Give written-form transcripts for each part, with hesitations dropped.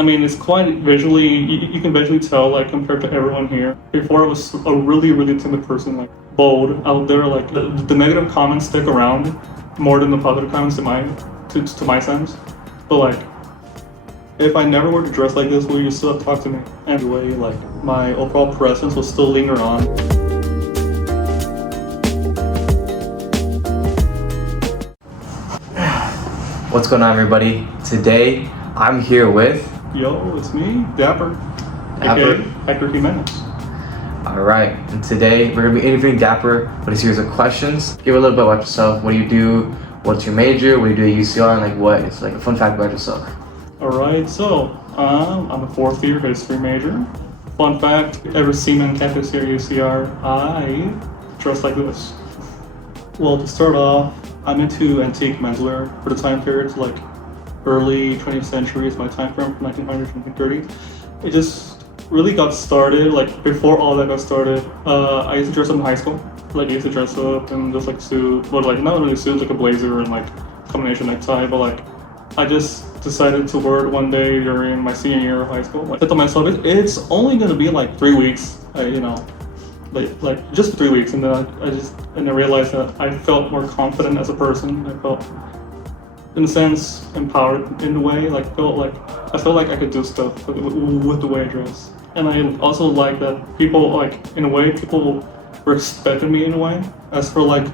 I mean, it's quite visually, you can visually tell, like, compared to everyone here. Before I was a really timid person, like, bold, out there, like, the negative comments stick around more than the positive comments to my sense. But, like, if I never were to dress like this, will you still have talked to me? Anyway, like, my overall presence will still linger on. What's going on, everybody? Today, I'm here with... Yo, it's me, Dapper. Dapper. AKA Hector Jimenez. Alright, and today we're going to be interviewing Dapper with a series of questions. Give a little bit about yourself. What do you do? What's your major? What do you do at UCR? And like what? It's like a fun fact about yourself. Alright, so I'm a fourth year history major. Fun fact, ever seen me on campus here at UCR, I dress like this. Well, to start off, I'm into antique menswear for the time period, like early 20th century is my time frame, from 1900s to 1930s. It just really got started, like before all that got started, I used to dress up in high school. Like I used to dress up in just like suit, but like not really suit, like a blazer and like combination necktie, but like I just decided to wear it one day during my senior year of high school. Like, I said to myself, it's only gonna be like 3 weeks, like just 3 weeks, and then I realized that I felt more confident as a person. I felt, in a sense, empowered in a way. I felt like I could do stuff with the way I dress, and I also like that people, like, in a way, people respected me in a way. As for like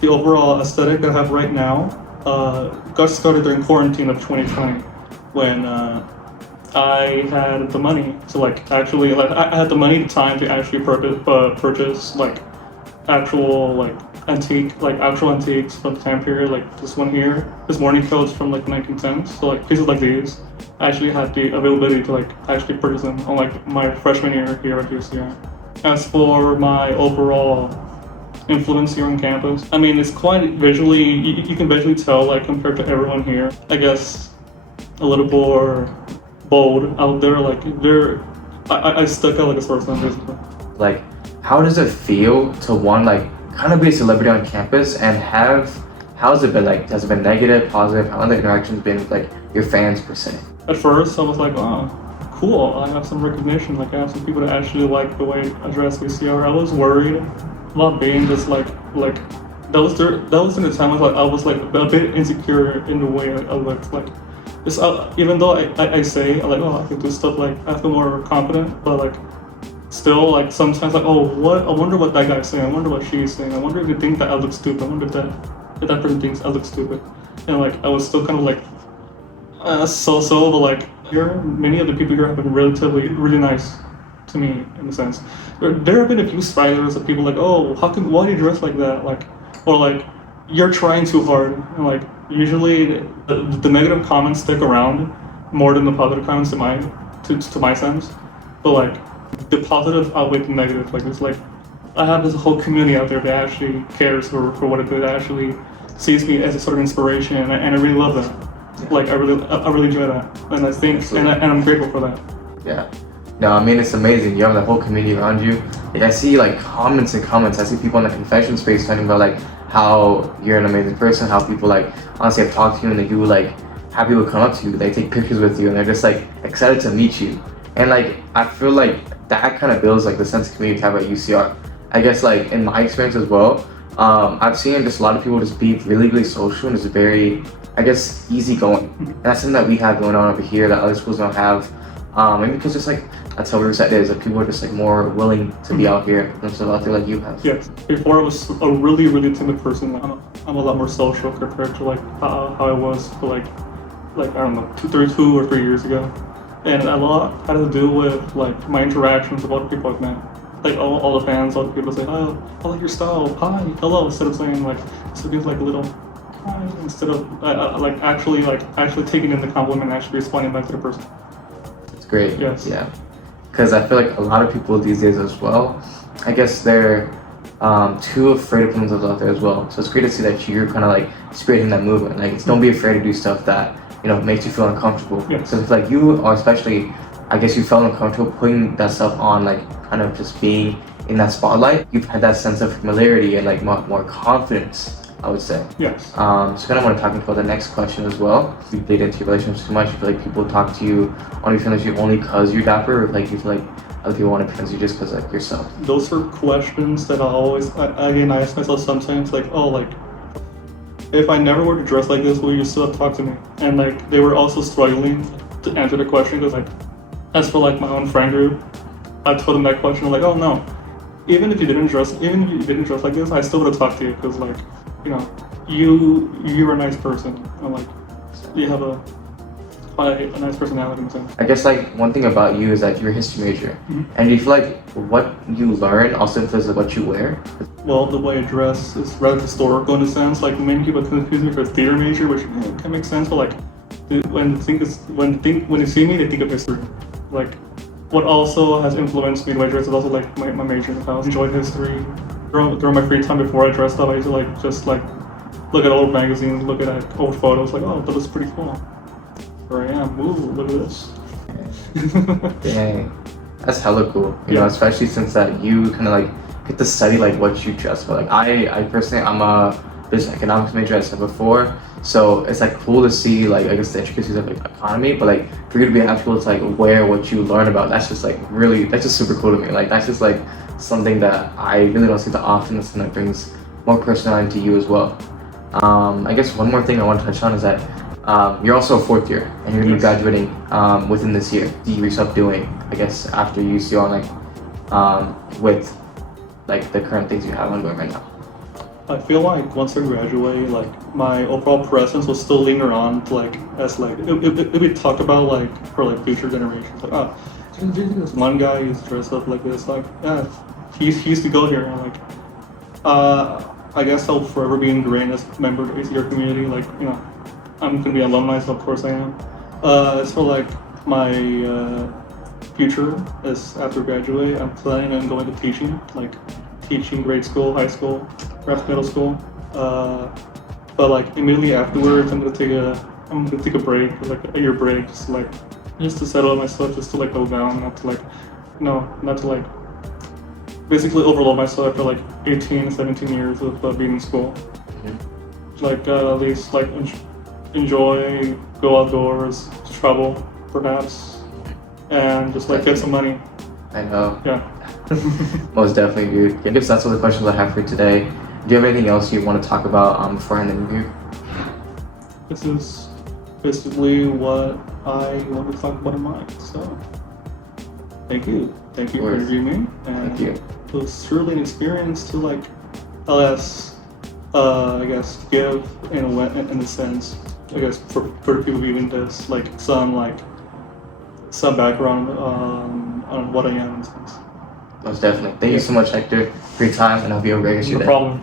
the overall aesthetic that I have right now, got started during quarantine of 2020 when I had the money to actually I had the money, the time to actually purchase like actual antiques from the time period, like this one here, this morning coats from like the 1910s. So like pieces like these, I actually had the availability to like actually purchase them on like my freshman year here at UCR. As for my overall influence here on campus, I mean, it's quite visually, you can visually tell, like, compared to everyone here, I guess a little more bold out there. Like I stuck out like a sore thumb, basically. Like, how does it feel to kind of be a celebrity on campus, and how's it been? Like, has it been negative, positive? How have the interactions been with like your fans per se? At first I was like, oh, cool, I have some recognition, like I have some people that actually like the way I dress UCR. I was worried about being just like that was in the time I was like a bit insecure in the way I looked. Like, it's, even though I say like, oh, I can do stuff, like I feel more confident, but like still, like sometimes, like, oh, what, I wonder what that guy's saying, I wonder what she's saying, I wonder if they think that I look stupid, I wonder if that person thinks I look stupid. And like I was still kind of like but like here, many of the people here have been really nice to me, in a sense. There have been a few spiders of people like, oh, why do you dress like that? Like, or like, you're trying too hard. And like, usually the negative comments stick around more than the positive comments to my sense. But like, the positive outweigh the negative. Like, it's like, I have this whole community out there that actually cares for what it is, that actually sees me as a sort of inspiration, and I really love that. Yeah. Like, I really enjoy that, and I think, and I'm grateful for that. Yeah. No, I mean, it's amazing. You have the whole community around you. Like, I see like comments. I see people in the confession space talking about like how you're an amazing person, how people like honestly have talked to you, and they do like have people come up to you, they take pictures with you, and they're just like excited to meet you. And like, I feel like that kind of builds like the sense of community you have at UCR. I guess like in my experience as well, I've seen just a lot of people just be really social and just very, I guess, easygoing. And that's something that we have going on over here that other schools don't have. Maybe because just like that's how it is. Like, people are just like more willing to be out here and stuff out there like you have. Yes. Before I was a really timid person. I'm a lot more social compared to like how I was for like I don't know, 2 or 3 years ago. And a lot had to do with like my interactions with other people I've met. Like all the fans, all the people say, oh, I like your style, hi, hello, instead of saying like, so give like a little hi, instead of actually taking in the compliment and actually responding back to the person. It's great. Yes. Yeah. Because I feel like a lot of people these days as well, I guess they're too afraid to put themselves out there as well. So it's great to see that you're kind of like spearheading that movement. Like, don't be afraid to do stuff that, you know, makes you feel uncomfortable. Yes. So it's like you are, especially, I guess you felt uncomfortable putting that stuff on, like kind of just being in that spotlight. You've had that sense of familiarity and like more confidence I would say. Yes. So kind of want to talk about the next question as well. If you date into your relationships too much, you feel like people talk to you on your feelings you only because you're dapper, or like you feel like other people want to friends you just because like yourself? Those are questions that I always, again, I ask myself sometimes, like, oh, like, if I never were to dress like this, will you still talk to me? And like, they were also struggling to answer the question because like, as for like my own friend group, I told them that question, like, oh no, even if you didn't dress like this, I still would have talked to you because like, you know, you're a nice person and like, you have a nice personality in a sense. I guess like one thing about you is that you're a history major, and do you feel like what you learn also influences what you wear? Well, the way I dress is rather historical in a sense. Like many people confuse me for a theater major, which can make sense. But like when you see me, they think of history. Like what also has influenced me the way I dress is also like my major in the past. I enjoyed history. During my free time before I dressed up, I used to like just like look at old magazines, look at like, old photos. Like, oh, that looks pretty cool. Here I am. Ooh, look at this. Dang, that's hella cool. You know, especially since that you kind of like get to study like what you dress for. Like I personally, I'm a business economics major, as I said before. So it's like cool to see like I guess the intricacies of like economy, but like for you to be able to like wear what you learn about, that's just like really, that's just super cool to me. Like that's just like something that I really don't see that often. And that brings more personality to you as well. I guess one more thing I want to touch on is that you're also a fourth year and you're gonna be graduating within this year. Do you yourself doing, I guess, after UCR, like with like the current things you have ongoing right now? I feel like once I graduate, like my overall presence will still linger on to like as like it be talked about like for like future generations. Like, oh, this one guy who's dressed up like this, like yeah, he used to go here. And like, I guess I'll forever be ingrained as a member of the ACR community. Like, you know, I'm gonna be alumni, so of course I am. As for like my future is after graduate, I'm planning on going to teaching, like teaching grade school, high school, perhaps middle school. But like immediately afterwards, I'm gonna take a break, like a year break, just to settle myself, just to like go down, not to like basically overload myself after like 18, 17 years of being in school. Like at least like enjoy, go outdoors, travel perhaps, and just like get some money. I know. Yeah. Most definitely, dude. I guess that's all the questions I have for you today. Do you have anything else you want to talk about before I end the interview? This is basically what I want to talk about in mine. So, thank you for interviewing me. And thank you. It was truly an experience to like, I guess, give in a sense. I guess for people viewing this, like some background on what I am in a sense. Most definitely. Thank you so much, Hector, for your time, and I hope you have a great rest of your day. No problem.